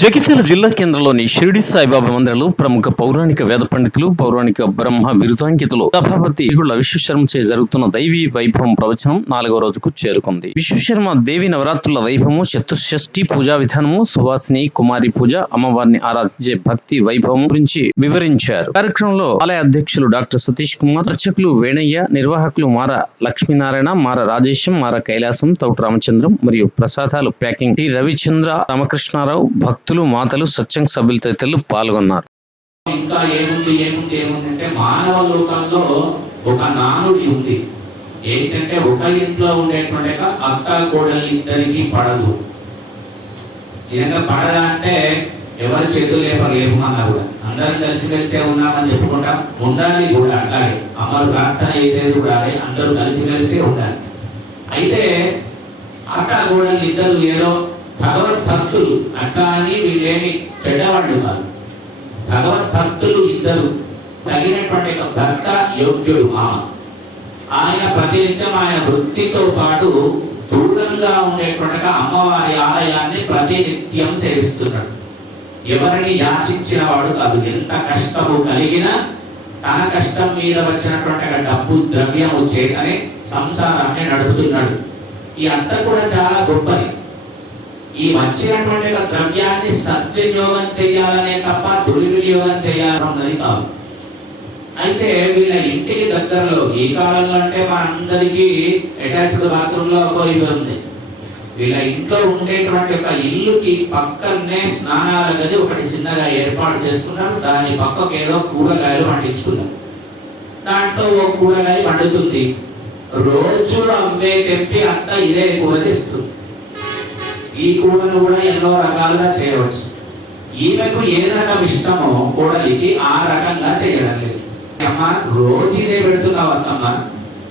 జగిత్యాల జిల్లా కేంద్రంలోని షిరిడి సాయిబాబా మందిరంలో ప్రముఖ పౌరాణిక వేద పండితులు పౌరాణిక బ్రహ్మ బిరుదాంకితులు సభాపతి ఇగుళ్ళ విశ్వశర్మ చే జరుగుతున్న దైవీ వైభవం ప్రవచనం నాలుగో రోజుకు చేరుకుంది. విశ్వశర్మ దేవి నవరాత్రుల వైభవము చతుషష్ఠి పూజా విధానము సువాసిని కుమారి పూజ అమ్మవారిని ఆరాధించే భక్తి వైభవం గురించి వివరించారు. కార్యక్రమంలో ఆలయ అధ్యక్షులు డాక్టర్ సతీష్ కుమార్ అర్చకులు వేణయ్య నిర్వాహకులు మార లక్ష్మీనారాయణ మార రాజేశం మార కైలాసం తౌటు రామచంద్రం మరియు ప్రసాదాలు ప్యాకింగ్ టి రవిచంద్ర రామకృష్ణారావు భక్తులు భక్తులు మాతలు సత్సంగ్ సభ్యులు తదితరులు పాల్గొన్నారు. ఇంకా ఏముంది ఏముంది ఏముందంటే మానవ లోకంలో ఒక నానుడి ఉంది. ఏంటంటే ఒక ఇంట్లో ఉండేటువంటి అత్త కోడలు ఇద్దరికి పడదు. ఏదైనా పడదా అంటే ఎవరు చేతులు లేపలేము అన్నారు కూడా. అందరం కలిసి కలిసే ఉన్నామని చెప్పుకుంటా ఉండాలి కూడా అట్లాగే అమ్మలు ప్రార్థన చేసేది కూడా అందరూ కలిసి కలిసి ఉండాలి. అయితే అక్క కోడలు ఇద్దరు ఏదో భగవత్ భక్తులు అక్క అని వీళ్ళేమి చెడ్డవాళ్ళు కాదు. భగవత్ భక్తులు ఇద్దరు తగినటువంటి భర్త యోగ్యుడు మామ. ఆయన ప్రతినిత్యం ఆయన వృత్తితో పాటు దూరంగా ఉండేటువంటి అమ్మవారి ఆలయాన్ని ప్రతినిత్యం సేవిస్తున్నాడు. ఎవరిని యాచించిన వాడు కాదు. ఎంత కష్టము కలిగినా తన కష్టం మీద వచ్చినటువంటి డబ్బు ద్రవ్యము చేతనే సంసారాన్ని నడుపుతున్నాడు. ఈ అంత కూడా చాలా గొప్పది. ఈ వచ్చినటువంటి ద్రవ్యాన్ని సద్వినియోగం చేయాలనే తప్ప దుర్వినియోగం చేయాలన్నది కాదు. అయితే వీళ్ళ ఇంటికి దగ్గరలో ఈ కాలంలో అంటే మా అందరికీ అటాచ్డ్ బాత్రూంలో ఒక ఇది ఉంది. వీళ్ళ ఇంట్లో ఉండేటువంటి ఒక ఇల్లుకి పక్కనే స్నానాల గది ఒకటి చిన్నగా ఏర్పాటు చేసుకున్నారు. దాని పక్కకు ఏదో కూరగాయలు పండించుకున్నారు. దాంట్లో ఓ కూరగాయ పండుతుంది. రోజు అమ్మే తెప్పి అత్త ఇదే కూర తెస్తుంది. ఈ కూడలు కూడా ఎన్నో రకాలుగా చేయవచ్చు. ఈమెకు ఏ రకం ఇష్టమో కోడలికి ఆ రకంగా చేయడం లేదు. అమ్మ రోజు ఇదే పెడుతున్నావు అత్తమ్మ.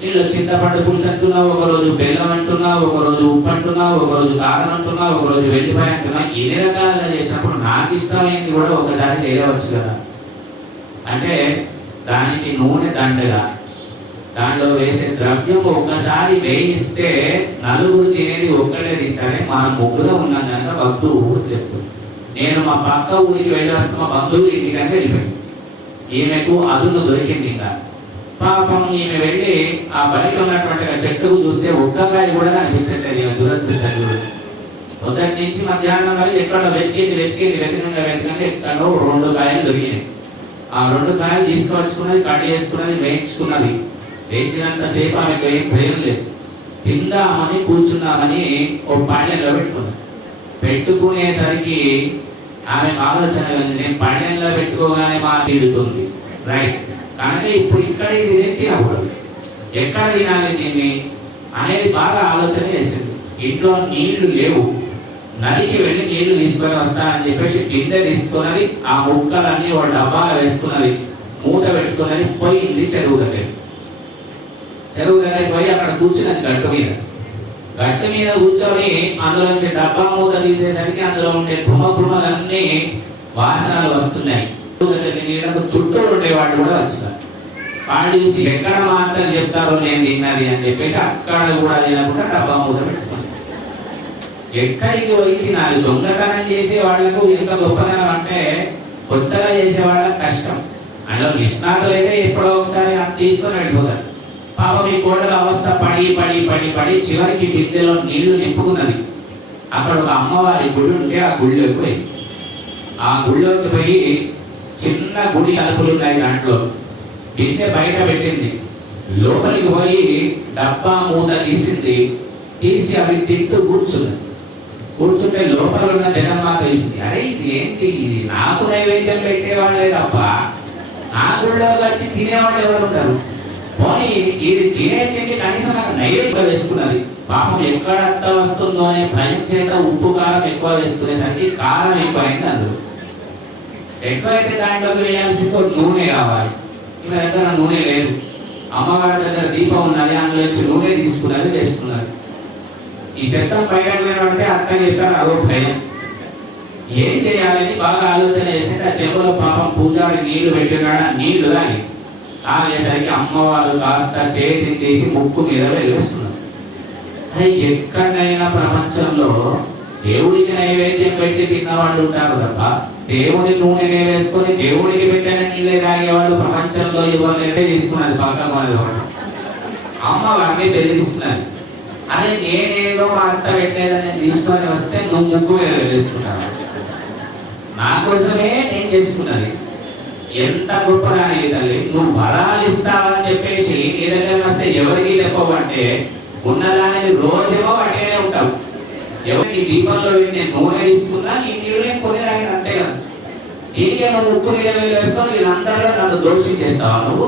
నీళ్ళు చింతపండు పులుసు అంటున్నావు ఒక రోజు బెల్లం అంటున్నావు ఒకరోజు ఉప్పు అంటున్నావు ఒక రోజు కారం అంటున్నావు ఒక రోజు వెల్లిపాయ అంటున్నావు. ఎన్ని రకాలుగా చేసినప్పుడు నాకు ఇష్టమైంది కూడా ఒకసారి చేయవచ్చు కదా. అంటే దానికి నూనె దండగా దాంట్లో వేసే ద్రవ్యం ఒక్కసారి వేయిస్తే నలుగురు తినేది ఒక్కడే తింటారే. మనం ముగ్గురు ఉన్నాం కనుక బంధువు చెప్తుంది. నేను మా పక్క ఊరికి వెళ్ళొస్తున్న మా బంధువులు ఇంటికంటే వెళ్ళిపోయింది ఈమెకు అదును దొరికింది ఇంకా. పాపం ఈమె వెళ్ళి ఆ బయట ఉన్నటువంటి చెట్టుకు చూస్తే ఒక్కకాయ కూడా అనిపించట్లేదు ఈమె దురదృష్టం మొదటి నుంచి మధ్యాహ్నం వరకు ఎక్కడ వెతికింది వెతికింది వెతికింది వెతికింది ఎక్కడో రెండు కాయలు దొరికినాయి. ఆ రెండు కాయలు తీసుకొచ్చుకున్నది కట్ చేసుకున్నది వేయించుకున్నది. వేయించినంత సేపు ఆమెకు ఏం భయం లేదు. తిందామని కూర్చున్నామని ఓ పాళ్యంలో పెట్టుకున్నాను పెట్టుకునేసరికి ఆమె ఆలోచన నేను పాళ్యంలో పెట్టుకోగానే మా తిడుతుంది. రైట్. కానీ ఇప్పుడు ఇక్కడ ఇది తినకూడదు ఎక్కడ తినాలి దీన్ని అనేది బాగా ఆలోచన చేసింది. ఇంట్లో నీళ్ళు లేవు. నదికి వెళ్ళి నీళ్ళు తీసుకొని వస్తానని చెప్పేసి కింద తీసుకున్నది ఆ ముక్కలన్నీ వాళ్ళ డబ్బాలు వేసుకున్నది మూత పెట్టుకున్నది పోయింది చెరువు దగ్గర చెరువు దగ్గరికి పోయి అక్కడ కూర్చున్నది గట్టు మీద. గట్టు మీద కూర్చొని అందులోంచి డబ్బా మూత తీసేసరికి అందులో ఉండే భ్రమ భ్రమలన్నీ వాసనలు వస్తున్నాయి. చుట్టూరు చుట్టూ ఉండేవాళ్ళు కూడా వచ్చినారు వాళ్ళు చూసి ఎక్కడ మాత్రం చెప్తారో నేను తిన్నది అని చెప్పేసి అక్కడ కూడా తినకుండా డబ్బా మూత పెట్టుకున్నాను. ఎక్కడికి పోయి తినాలి దొంగతనం చేసే వాళ్ళకు ఎంత గొప్పతనం అంటే కొత్తగా చేసే వాళ్ళకి కష్టం. అందులో నిష్ణాతులు అయితే ఎప్పుడో ఒకసారి తీసుకొని వెళ్ళిపోతారు. పాపం ఈ కోడల అవస్థ పడి పడి పడి పడి చివరికి బిందెలో నీళ్ళు నింపుకున్నది. అక్కడ ఒక అమ్మవారి గుడి ఉంటే ఆ గుడిలోకి పోయింది ఆ గుడిలోకి పోయి చిన్న గుడి అదుపులు ఉన్నాయి దాంట్లో. బిందె బయట పెట్టింది. లోపలికి పోయి డబ్బా మూత తీసింది. తీసి అవి తింటూ కూర్చుంది. కూర్చుంటే లోపల ఉన్న జగన్మాత తీసింది అరే ఇది ఏంటి? ఇది నాకు నైవేద్యం పెట్టేవాళ్ళే తప్ప నా గుళ్ళో వచ్చి తినేవాళ్ళు ఎవరు ఉంటారు? పోనీ ఇది తినేది కనీసం నాకు నైవేద్యం వేసుకున్నది పాపం ఎక్కడ వస్తుందో అనే భయం చేత ఉప్పు కారం ఎక్కువ వేసుకునేసరికి కారం ఎక్కువైంది అందులో. ఎక్కువైతే దాంట్లోకి వేయాల్సింది నూనె కావాలి. ఈమె దగ్గర నూనె లేదు. అమ్మవారి దగ్గర దీపం ఉన్నది అందులో వచ్చి నూనె తీసుకున్నది వేసుకున్నది. ఈ శబ్దం బయటకు పోయినట్టే అక్క చెప్పారు అదో భయం. ఏం చేయాలని బాగా ఆలోచన చేస్తే ఆ చెవులో పాపం పూజారి నీళ్ళు పెట్టినా నీళ్ళు తాగి. తాగేసరికి అమ్మవారు కాస్త చేతిని తీసి ముక్కు మీద వెళ్ళేస్తున్నారు అరే ఎక్కడైనా ప్రపంచంలో దేవుడికి నైవేద్యం పెట్టి తిన్నవాళ్ళు ఉంటారు తప్ప దేవుని నూనె వేసుకొని దేవుడికి పెట్టిన నీళ్ళే తాగేవాళ్ళు ప్రపంచంలో ఇవ్వాలంటే తీసుకున్నది పక్క ఒకటి. అమ్మ వారిని బెదిరిస్తున్నది అదే నేనేదో మా అత్త పెట్టేదని తీసుకొని వస్తే నువ్వు ముగ్గు మీద వేసుకున్నావు నా కోసమే నేను చేసుకున్నది. ఎంత గొప్పగా నీ తల్లి నువ్వు బలాలు ఇస్తావని చెప్పేసి నీ దగ్గర వస్తే ఎవరికి చెప్పవంటే ఉన్నదానికి రోజేమో వాటినే ఉంటావు. ఎవరికి దీపంలో నేను నూనె తీసుకున్నా నీ నీళ్ళే కొని అంతే కదా. దీనికే నువ్వు ఉప్పు మీద వేస్తావు వీళ్ళందరూ నన్ను దోషి చేస్తావా నువ్వు?